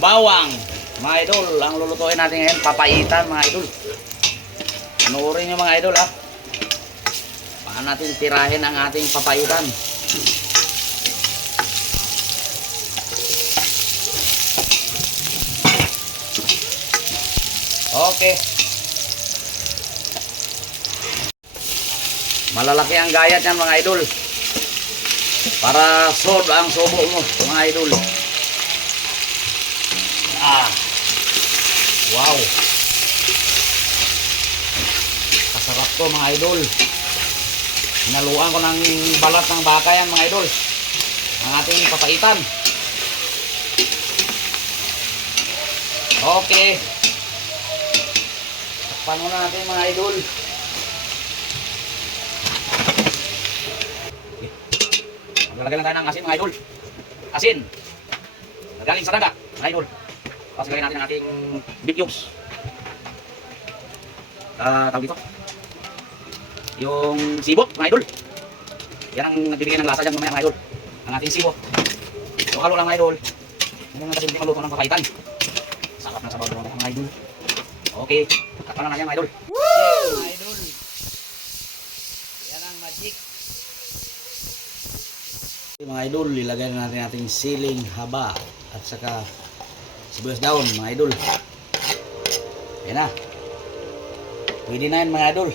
bawang. Mga idol, ang lulutuin natin ngayon, papaitan mga idol. Panoorin nyo mga idol ha. Paano natin tirahin ang ating papaitan. Okay. Malalaki ang gayat yan mga idol. Para sold ang subo mo mga idol. Ah. Wow. Kasarap to mga idol. Hinaluan ko ng balat ng baka yan mga idol. Ang ating papaitan. Okay. Takpan natin mga idol. Maglalagay lang tayo ng asin mga idol. Asin. Nagaling sa daga mga idol. Tapos lagyan natin ang ating beef cubes. Ah, tawag dito. Yung sibot mga idol. Yan ang nagbibigay ng lasa dyan mamaya mga idol. Ang ating sibot. So halo lang mga idol. Hindi naman kasi hindi maluto ng papaitan. Sarap na sabaw ng mga idol. Okay. Takpan lang na yan mga idol. Woo! Mga idol. Yan ang magic. Mga idol, ilagay na natin ating siling haba at saka sibuyas daon mga idol. Yan na. Pwede na yan mga idol.